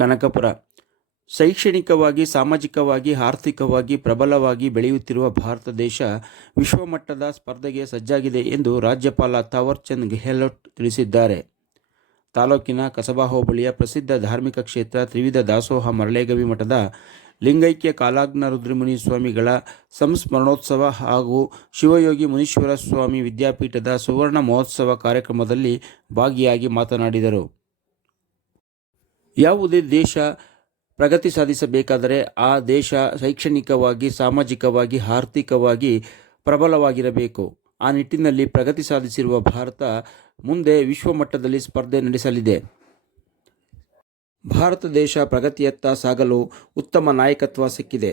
ಕನಕಪುರ ಶೈಕ್ಷಣಿಕವಾಗಿ, ಸಾಮಾಜಿಕವಾಗಿ, ಆರ್ಥಿಕವಾಗಿ ಪ್ರಬಲವಾಗಿ ಬೆಳೆಯುತ್ತಿರುವ ಭಾರತ ದೇಶ ವಿಶ್ವಮಟ್ಟದ ಸ್ಪರ್ಧೆಗೆ ಸಜ್ಜಾಗಿದೆ ಎಂದು ರಾಜ್ಯಪಾಲ ಥಾವರ್ ಚಂದ್ ಗೆಹ್ಲೋಟ್ ತಿಳಿಸಿದ್ದಾರೆ. ತಾಲೂಕಿನ ಕಸಬಾ ಹೋಬಳಿಯ ಪ್ರಸಿದ್ಧ ಧಾರ್ಮಿಕ ಕ್ಷೇತ್ರ ತ್ರಿವಿಧ ದಾಸೋಹ ಮರಳೇಗವಿ ಮಠದ ಲಿಂಗೈಕ್ಯ ಕಾಲಾಗ್ನ ರುದ್ರಮುನಿ ಸ್ವಾಮಿಗಳ ಸಂಸ್ಮರಣೋತ್ಸವ ಹಾಗೂ ಶಿವಯೋಗಿ ಮುನೀಶ್ವರ ಸ್ವಾಮಿ ವಿದ್ಯಾಪೀಠದ ಸುವರ್ಣ ಮಹೋತ್ಸವ ಕಾರ್ಯಕ್ರಮದಲ್ಲಿ ಭಾಗಿಯಾಗಿ ಮಾತನಾಡಿದರು. ಯಾವುದೇ ದೇಶ ಪ್ರಗತಿ ಸಾಧಿಸಬೇಕಾದರೆ ಆ ದೇಶ ಶೈಕ್ಷಣಿಕವಾಗಿ, ಸಾಮಾಜಿಕವಾಗಿ, ಆರ್ಥಿಕವಾಗಿ ಪ್ರಬಲವಾಗಿರಬೇಕು. ಆ ನಿಟ್ಟಿನಲ್ಲಿ ಪ್ರಗತಿ ಸಾಧಿಸಿರುವ ಭಾರತ ಮುಂದೆ ವಿಶ್ವಮಟ್ಟದಲ್ಲಿ ಸ್ಪರ್ಧೆ ನಡೆಸಲಿದೆ. ಭಾರತ ದೇಶ ಪ್ರಗತಿಯತ್ತ ಸಾಗಲು ಉತ್ತಮ ನಾಯಕತ್ವ ಸಿಕ್ಕಿದೆ.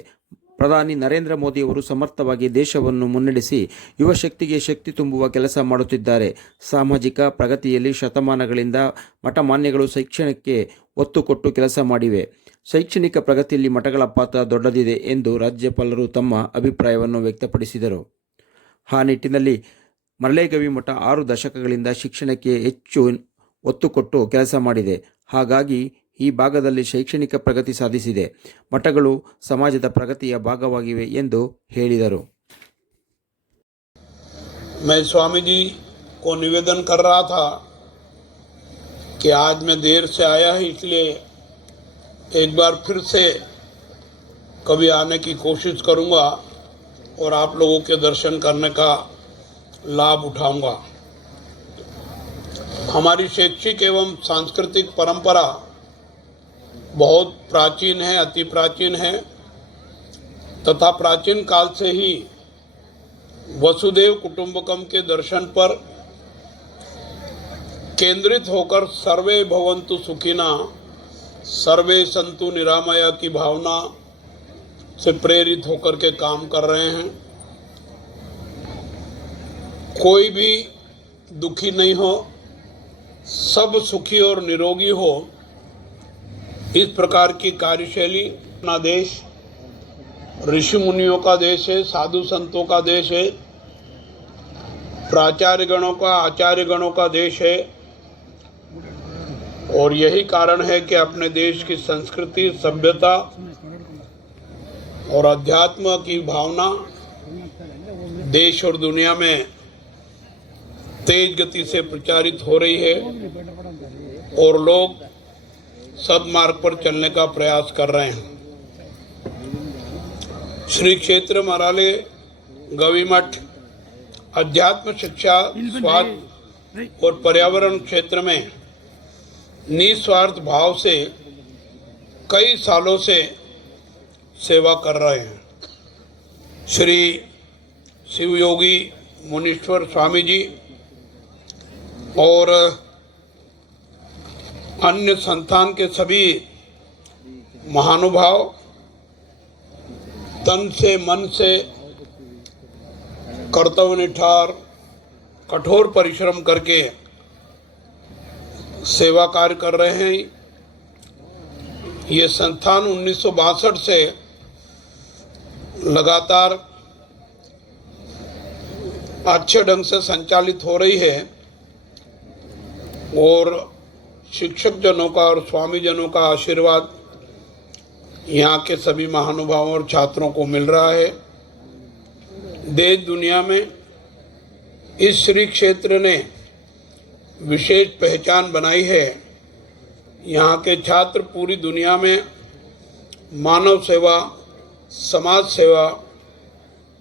ಪ್ರಧಾನಿ ನರೇಂದ್ರ ಮೋದಿಯವರು ಸಮರ್ಥವಾಗಿ ದೇಶವನ್ನು ಮುನ್ನಡೆಸಿ ಯುವಶಕ್ತಿಗೆ ಶಕ್ತಿ ತುಂಬುವ ಕೆಲಸ ಮಾಡುತ್ತಿದ್ದಾರೆ. ಸಾಮಾಜಿಕ ಪ್ರಗತಿಯಲ್ಲಿ ಶತಮಾನಗಳಿಂದ ಮಠಮಾನ್ಯಗಳು ಶಿಕ್ಷಣಕ್ಕೆ ಒತ್ತು ಕೊಟ್ಟು ಕೆಲಸ ಮಾಡಿವೆ. ಶೈಕ್ಷಣಿಕ ಪ್ರಗತಿಯಲ್ಲಿ ಮಠಗಳ ಪಾತ್ರ ದೊಡ್ಡದಿದೆ ಎಂದು ರಾಜ್ಯಪಾಲರು ತಮ್ಮ ಅಭಿಪ್ರಾಯವನ್ನು ವ್ಯಕ್ತಪಡಿಸಿದರು. ಆ ನಿಟ್ಟಿನಲ್ಲಿ ಮರಳೇಗವಿ ಮಠ 6 ದಶಕಗಳಿಂದ ಶಿಕ್ಷಣಕ್ಕೆ ಹೆಚ್ಚು ಒತ್ತು ಕೊಟ್ಟು ಕೆಲಸ ಮಾಡಿದೆ. ಹಾಗಾಗಿ ಈ ಭಾಗದಲ್ಲಿ ಶೈಕ್ಷಣಿಕ ಪ್ರಗತಿ ಸಾಧಿಸಿದೆ. ಮಠಗಳು ಸಮಾಜದ ಪ್ರಗತಿಯ ಭಾಗವಾಗಿವೆ ಎಂದು ಹೇಳಿದರು. मैं स्वामी जी को निवेदन कर रहा था कि आज मैं देर से आया है, इसलिए एक बार फिर से कभी आने की कोशिश करूंगा और आप लोगों के दर्शन करने का लाभ उठाऊंगा। हमारी शैक्षिक एवं सांस्कृतिक परंपरा बहुत प्राचीन है, अति प्राचीन है तथा प्राचीन काल से ही वसुदेव कुटुंबकम के दर्शन पर केंद्रित होकर सर्वे भवन्तु सुखिना सर्वे संतु निरामया की भावना से प्रेरित होकर के काम कर रहे हैं। कोई भी दुखी नहीं हो, सब सुखी और निरोगी हो, इस प्रकार की कार्यशैली अपना देश ऋषि मुनियों का देश है, साधु संतों का देश है, प्राचार्य गणों का, आचार्य गणों का देश है। और यही कारण है कि अपने देश की संस्कृति, सभ्यता और अध्यात्म की भावना देश और दुनिया में तेज गति से प्रचारित हो रही है और लोग सद्मार्ग पर चलने का प्रयास कर रहे हैं। श्री क्षेत्र मराले गवी मठ अध्यात्म शिक्षा, स्वास्थ्य और पर्यावरण क्षेत्र में निस्वार्थ भाव से कई सालों से सेवा कर रहे हैं। श्री शिवयोगी मुनीश्वर स्वामी जी और अन्य संस्थान के सभी महानुभाव तन से, मन से कर्तव्य निठार कठोर परिश्रम करके सेवा कार्य कर रहे हैं। ये संस्थान 1962 से लगातार अच्छे ढंग से संचालित हो रही है और शिक्षक जनों का और स्वामी जनों का आशीर्वाद यहाँ के सभी महानुभावों और छात्रों को मिल रहा है। देश दुनिया में इस श्री क्षेत्र ने विशेष पहचान बनाई है। यहाँ के छात्र पूरी दुनिया में मानव सेवा, समाज सेवा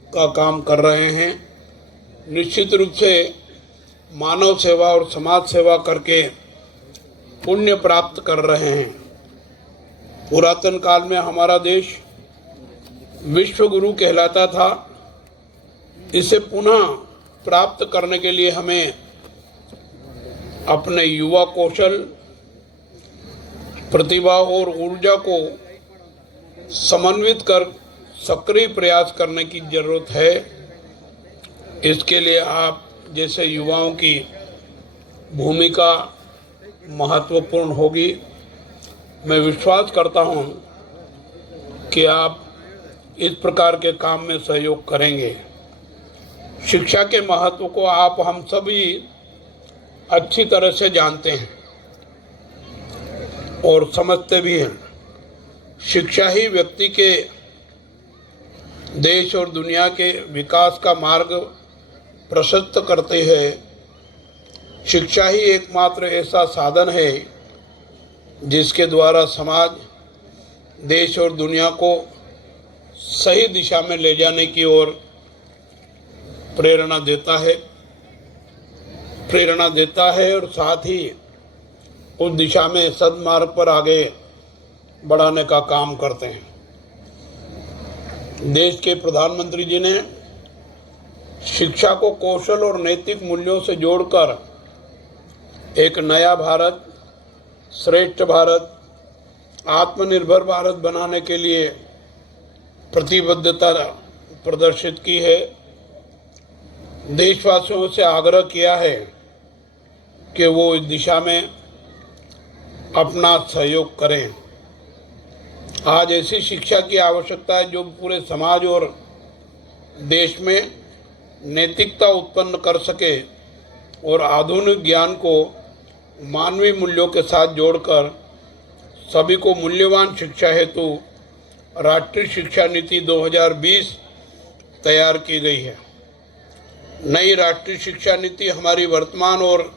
का काम कर रहे हैं। निश्चित रूप से मानव सेवा और समाज सेवा करके पुण्य प्राप्त कर रहे हैं। पुरातन काल में हमारा देश विश्व गुरु कहलाता था। इसे पुनः प्राप्त करने के लिए हमें अपने युवा कौशल, प्रतिभा और ऊर्जा को समन्वित कर सक्रिय प्रयास करने की जरूरत है। इसके लिए आप जैसे युवाओं की भूमिका महत्वपूर्ण होगी। मैं विश्वास करता हूं कि आप इस प्रकार के काम में सहयोग करेंगे। शिक्षा के महत्व को आप हम सभी अच्छी तरह से जानते हैं और समझते भी हैं। शिक्षा ही व्यक्ति के देश और दुनिया के विकास का मार्ग प्रशस्त करती है। शिक्षा ही एकमात्र ऐसा साधन है जिसके द्वारा समाज, देश और दुनिया को सही दिशा में ले जाने की ओर प्रेरणा देता है और साथ ही उस दिशा में सद्मार्ग पर आगे बढ़ाने का काम करते हैं। देश के प्रधानमंत्री जी ने शिक्षा को कौशल और नैतिक मूल्यों से जोड़कर एक नया भारत, श्रेष्ठ भारत, आत्मनिर्भर भारत बनाने के लिए प्रतिबद्धता प्रदर्शित की है। देशवासियों से आग्रह किया है कि वो इस दिशा में अपना सहयोग करें। आज ऐसी शिक्षा की आवश्यकता है जो पूरे समाज और देश में नैतिकता उत्पन्न कर सके और आधुनिक ज्ञान को मानवीय मूल्यों के साथ जोड़कर सभी को मूल्यवान शिक्षा हेतु राष्ट्रीय शिक्षा नीति 2020 तैयार की गई है। नई राष्ट्रीय शिक्षा नीति हमारी वर्तमान और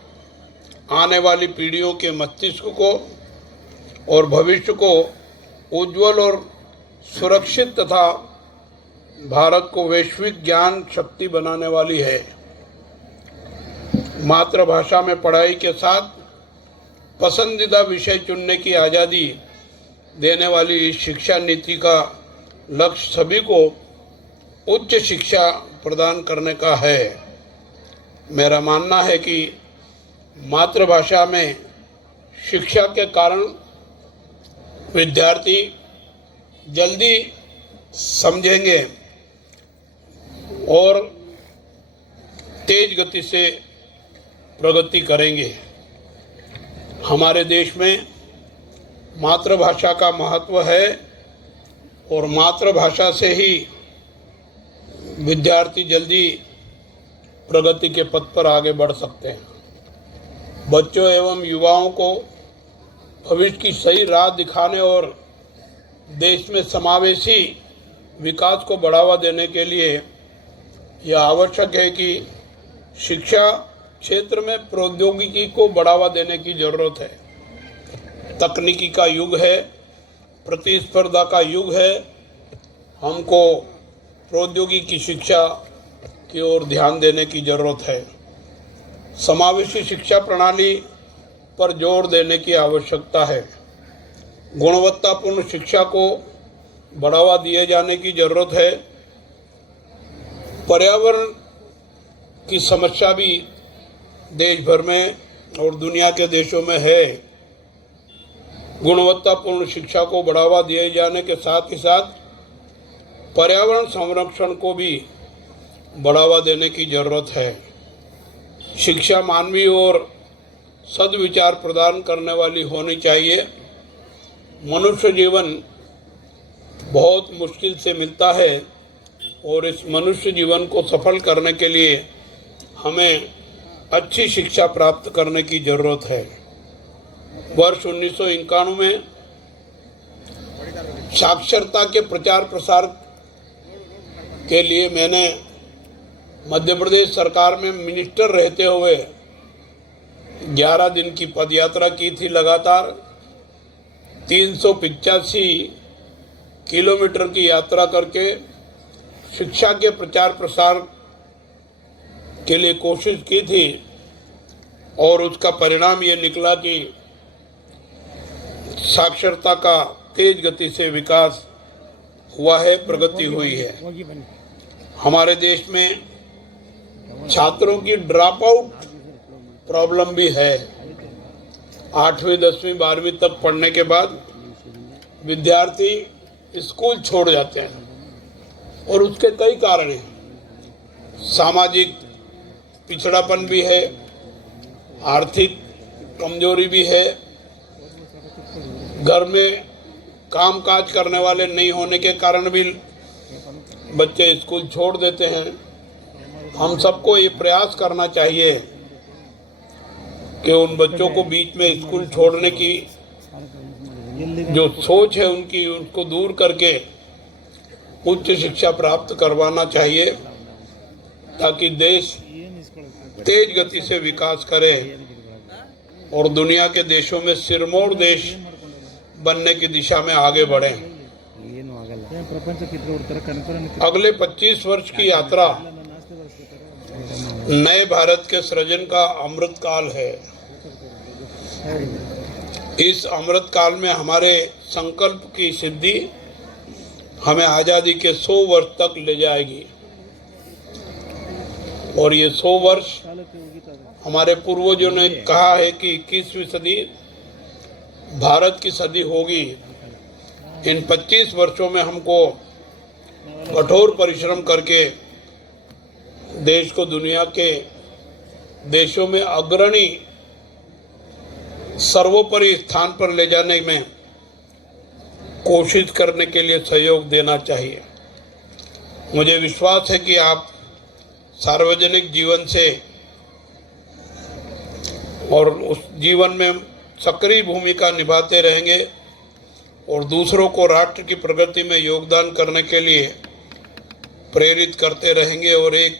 आने वाली पीढ़ियों के मस्तिष्क को और भविष्य को उज्जवल और सुरक्षित तथा भारत को वैश्विक ज्ञान शक्ति बनाने वाली है। मातृभाषा में पढ़ाई के साथ पसंदीदा विषय चुनने की आज़ादी देने वाली इस शिक्षा नीति का लक्ष्य सभी को उच्च शिक्षा प्रदान करने का है। मेरा मानना है कि मातृभाषा में शिक्षा के कारण विद्यार्थी जल्दी समझेंगे और तेज गति से प्रगति करेंगे। हमारे देश में मातृभाषा का महत्व है और मातृभाषा से ही विद्यार्थी जल्दी प्रगति के पथ पर आगे बढ़ सकते हैं। बच्चों एवं युवाओं को भविष्य की सही राह दिखाने और देश में समावेशी विकास को बढ़ावा देने के लिए यह आवश्यक है कि शिक्षा क्षेत्र में प्रौद्योगिकी को बढ़ावा देने की जरूरत है। तकनीकी का युग है, प्रतिस्पर्धा का युग है। हमको प्रौद्योगिकी शिक्षा की ओर ध्यान देने की जरूरत है। समावेशी शिक्षा प्रणाली पर जोर देने की आवश्यकता है। गुणवत्तापूर्ण शिक्षा को बढ़ावा दिए जाने की जरूरत है। पर्यावरण की समस्या भी देश भर में और दुनिया के देशों में है। गुणवत्तापूर्ण शिक्षा को बढ़ावा दिए जाने के साथ ही साथ पर्यावरण संरक्षण को भी बढ़ावा देने की जरूरत है। शिक्षा मानवीय और सद्विचार प्रदान करने वाली होनी चाहिए। मनुष्य जीवन बहुत मुश्किल से मिलता है और इस मनुष्य जीवन को सफल करने के लिए हमें अच्छी शिक्षा प्राप्त करने की जरूरत है। वर्ष 1991 में साक्षरता के प्रचार प्रसार के लिए मैंने मध्य प्रदेश सरकार में मिनिस्टर रहते हुए 11 दिन की पदयात्रा की थी। लगातार 385 किलोमीटर की यात्रा करके शिक्षा के प्रचार प्रसार के लिए कोशिश की थी और उसका परिणाम ये निकला कि साक्षरता का तेज गति से विकास हुआ है, प्रगति हुई है। हमारे देश में छात्रों की ड्रॉप आउट प्रॉब्लम भी है। 8वीं 10वीं 12वीं तक पढ़ने के बाद विद्यार्थी स्कूल छोड़ जाते हैं और उसके कई कारण हैं। सामाजिक पिछड़ापन भी है, आर्थिक कमजोरी भी है, घर में कामकाज करने वाले नहीं होने के कारण भी बच्चे स्कूल छोड़ देते हैं। हम सबको ये प्रयास करना चाहिए कि उन बच्चों को बीच में स्कूल छोड़ने की जो सोच है उनकी उसको दूर करके उच्च शिक्षा प्राप्त करवाना चाहिए ताकि देश तेज गति से विकास करे और दुनिया के देशों में सिरमौर देश बनने की दिशा में आगे बढ़े। अगले 25 वर्ष की यात्रा नए भारत के सृजन का अमृत काल है। इस अमृत काल में हमारे संकल्प की सिद्धि हमें आज़ादी के 100 वर्ष तक ले जाएगी और ये 100 वर्ष हमारे पूर्वजों ने कहा है कि 21वीं सदी भारत की सदी होगी। इन 25 वर्षों में हमको कठोर परिश्रम करके देश को दुनिया के देशों में अग्रणी सर्वोपरि स्थान पर ले जाने में कोशिश करने के लिए सहयोग देना चाहिए। मुझे विश्वास है कि आप सार्वजनिक जीवन से और उस जीवन में सक्रिय भूमिका निभाते रहेंगे और दूसरों को राष्ट्र की प्रगति में योगदान करने के लिए प्रेरित करते रहेंगे और एक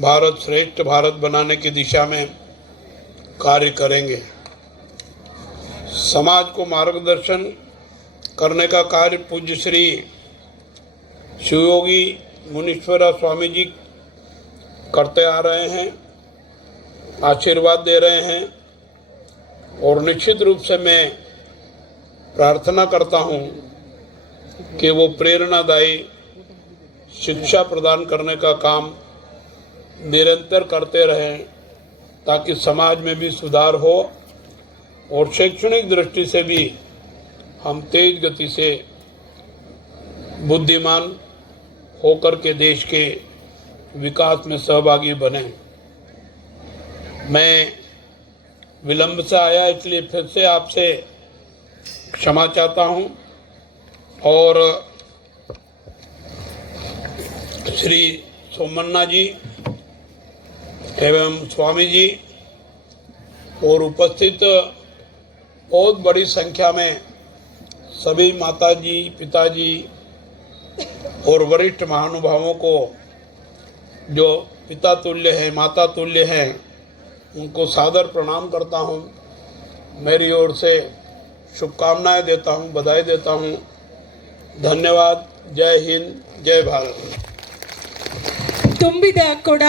भारत श्रेष्ठ भारत बनाने की दिशा में कार्य करेंगे। समाज को मार्गदर्शन करने का कार्य पूज्य श्री शिवयोगी मुनीश्वरा स्वामी जी करते आ रहे हैं, आशीर्वाद दे रहे हैं और निश्चित रूप से मैं प्रार्थना करता हूं कि वो प्रेरणादायी शिक्षा प्रदान करने का काम निरंतर करते रहें ताकि समाज में भी सुधार हो और शैक्षणिक दृष्टि से भी हम तेज गति से बुद्धिमान होकर के देश के विकास में सहभागी बने। मैं विलंब से आया इसलिए फिर से आपसे क्षमा चाहता हूं और श्री सोमन्ना जी एवं स्वामी जी और उपस्थित बहुत बड़ी संख्या में सभी माताजी, पिताजी और वरिष्ठ महानुभावों को जो पिता तुल्य हैं, माता तुल्य हैं, उनको सादर प्रणाम करता हूं। मेरी ओर से शुभकामनाएं देता हूं, बधाई देता हूं। धन्यवाद। जय हिंद, जय भारत। ತುಂಬಿದ ಕೊಡ